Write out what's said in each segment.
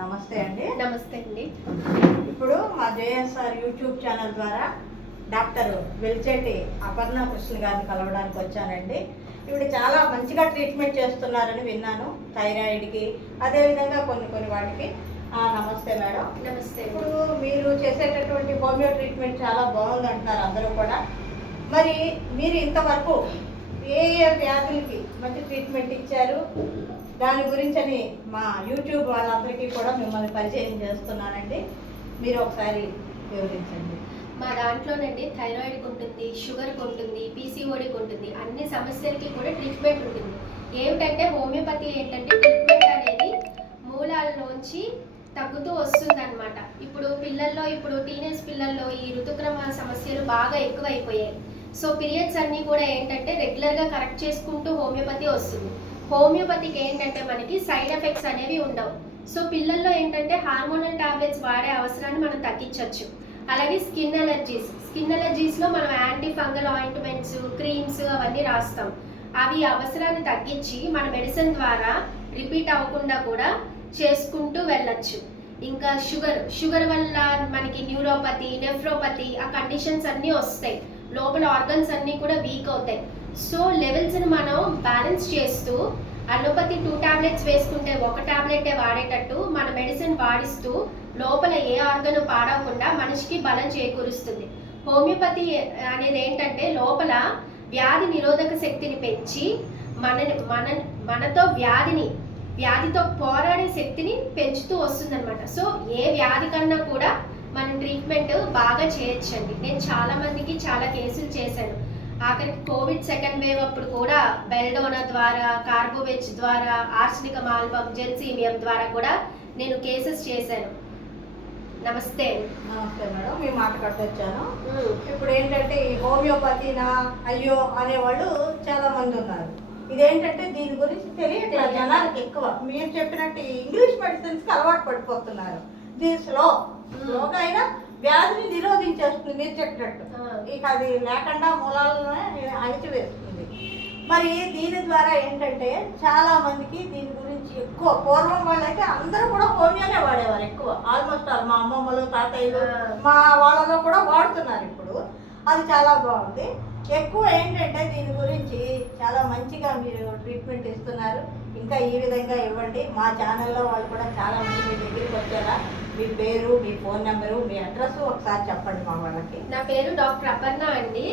నమస్తే అండి. నమస్తే అండి. ఇప్పుడు మా జేఎస్ఆర్ యూట్యూబ్ ఛానల్ ద్వారా డాక్టర్ వెల్చేటి అపర్ణ కృష్ణ గారిని కలవడానికి వచ్చానండి. ఇప్పుడు చాలా మంచిగా ట్రీట్మెంట్ చేస్తున్నారని విన్నాను, థైరాయిడ్కి అదేవిధంగా కొన్ని వాటికి. నమస్తే మేడం. నమస్తే. ఇప్పుడు మీరు చేసేటటువంటి హోమియో ట్రీట్మెంట్ చాలా బాగుంది అంటున్నారు అందరూ కూడా. మరి మీరు ఇంతవరకు ఏ వ్యాధులకి మంచి ట్రీట్మెంట్ ఇచ్చారు, దాని గురించి మా యూట్యూబ్ వాళ్ళందరికీ కూడా మిమ్మల్ని పరిచయం చేస్తున్నానండి. మీరు ఒకసారి వివరించండి. మా దాంట్లోనండి థైరాయిడ్కి ఉంటుంది, షుగర్కి ఉంటుంది, పీసీఓడికి ఉంటుంది, అన్ని సమస్యలకి కూడా ట్రీట్మెంట్ ఉంటుంది. ఏమిటంటే హోమియోపతి ఏంటంటే ట్రీట్మెంట్ అనేది మూలాల్లోంచి తగ్గుతూ వస్తుంది అనమాట. ఇప్పుడు టీనేజ్ పిల్లల్లో ఈ ఋతుక్రమ సమస్యలు బాగా ఎక్కువైపోయాయి. సో పీరియడ్స్ అన్నీ కూడా ఏంటంటే రెగ్యులర్గా కరెక్ట్ చేసుకుంటూ హోమియోపతి వస్తుంది. హోమియోపతికి ఏంటంటే మనకి సైడ్ ఎఫెక్ట్స్ అనేవి ఉండవు. సో పిల్లల్లో ఏంటంటే హార్మోనల్ టాబ్లెట్స్ వాడే అవసరాన్ని మనం తగ్గించవచ్చు. అలాగే స్కిన్ ఎలర్జీస్లో మనం యాంటీ ఫంగల్ ఆయింట్మెంట్స్, క్రీమ్స్ అవన్నీ రాస్తాం. అవి అవసరాన్ని తగ్గించి మన మెడిసిన్ ద్వారా రిపీట్ అవ్వకుండా కూడా చేసుకుంటూ వెళ్ళచ్చు. ఇంకా షుగర్ వల్ల మనకి న్యూరోపతి, నెఫ్రోపతి ఆ కండిషన్స్ అన్నీ వస్తాయి. లోపల ఆర్గన్స్ అన్నీ కూడా వీక్ అవుతాయి. సో లెవెల్స్ని మనం బ్యాలెన్స్ చేస్తూ అలోపతి 2 టాబ్లెట్స్ వేసుకుంటే 1 టాబ్లెటే వాడేటట్టు మన మెడిసిన్ వాడిస్తూ లోపల ఏ ఆర్గన్ పాడవకుండా మనిషికి బలం చేకూరుస్తుంది. హోమియోపతి అనేది ఏంటంటే లోపల వ్యాధి నిరోధక శక్తిని పెంచి మనతో వ్యాధితో పోరాడే శక్తిని పెంచుతూ వస్తుందన్నమాట. సో ఏ వ్యాధి కన్నా కూడా మనం ట్రీట్మెంట్ బాగా చేయొచ్చండి. నేను చాలా మందికి చాలా కేసులు చేశాను. ఆఖరికి కోవిడ్ సెకండ్ వేవ్ అప్పుడు కూడా బెల్డోనా ద్వారా, కార్బోవెచ్ ద్వారా, ఆర్సెనికం ఆల్బమ్, జెన్సీమియం ద్వారా కూడా నేను కేసెస్ చేశాను. నమస్తే. నమస్తే మేడం. మీ మాట కట్టొచ్చాను. ఇప్పుడు ఏంటంటే ఈ హోమియోపతినా అయ్యో అనేవాళ్ళు చాలా మంది ఉన్నారు. ఇదేంటంటే దీని గురించి తెలియట్లేదు జనాలకు ఎక్కువ. మీరు చెప్పినట్టు ఇంగ్లీష్ మెడిసిన్స్కి అలవాటు పడిపోతున్నారు. దీని స్లోగా అయినా వ్యాధిని నిరోధించేస్తుంది మీరు చెప్పినట్టు. ఇక అది లేకుండా మూలాలనే అణిచివేస్తుంది. మరి దీని ద్వారా ఏంటంటే చాలా మందికి దీని గురించి ఎక్కువ, పూర్వం వాళ్ళైతే అందరూ కూడా హోమియోనే వాడేవారు ఎక్కువ. ఆల్మోస్ట్ మా అమ్మమ్మలు, తాతయ్యలు, మా వాళ్ళలో కూడా వాడుతున్నారు ఇప్పుడు. అది చాలా బాగుంది. ఎక్కువ ఏంటంటే దీని గురించి చాలా మంచిగా మీరు ట్రీట్మెంట్ ఇస్తున్నారు. ఇంకా ఈ విధంగా ఇవ్వండి. మా ఛానల్లో వాళ్ళు కూడా చాలా మంది మీ దగ్గరికి వచ్చారా? మీ పేరు, మీ ఫోన్ నెంబరు, మీ అడ్రస్ ఒకసారి చెప్పండి మా వాళ్ళకి. నా పేరు డాక్టర్ అపర్ణ అండి.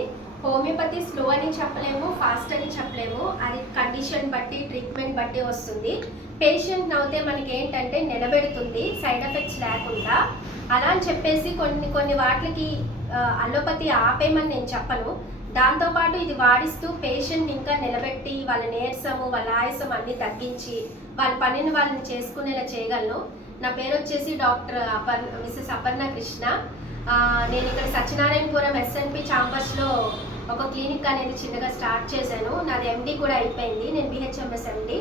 హోమియోపతి స్లో అని చెప్పలేము, ఫాస్ట్ అని చెప్పలేము. అది కండిషన్ బట్టి, ట్రీట్మెంట్ బట్టి వస్తుంది. పేషెంట్ అవుతే మనకి ఏంటంటే నిలబెడుతుంది సైడ్ ఎఫెక్ట్స్ లేకుండా. అలా అని చెప్పేసి కొన్ని వాటికి అలోపతి ఆపేయమని నేను చెప్పను. దాంతోపాటు ఇది వాడిస్తూ పేషెంట్ ఇంకా నిలబెట్టి వాళ్ళ నీరసము, వాళ్ళ ఆయాసం అన్నీ తగ్గించి వాళ్ళ పనిని వాళ్ళని చేసుకునేలా చేయగలను. నా పేరు వచ్చేసి డాక్టర్ మిస్సెస్ అపర్ణ కృష్ణ. నేను ఇక్కడ సత్యనారాయణపురం SNP ఛాంబర్స్లో ఒక క్లినిక్ అనేది చిన్నగా స్టార్ట్ చేశాను. నాది MD కూడా అయిపోయింది. నేను BHMS MD.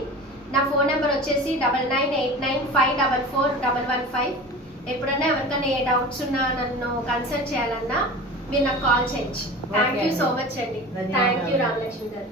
నా ఫోన్ నెంబర్ వచ్చేసి 9989544115. ఎప్పుడన్నా ఎవరికైనా ఏ డౌట్స్ ఉన్నా, నన్ను కన్సల్ట్ చేయాలన్నా మీరు నాకు కాల్ చేయొచ్చు. థ్యాంక్ యూ సో మచ్ అండి. థ్యాంక్ యూ రామలక్ష్మి గారు.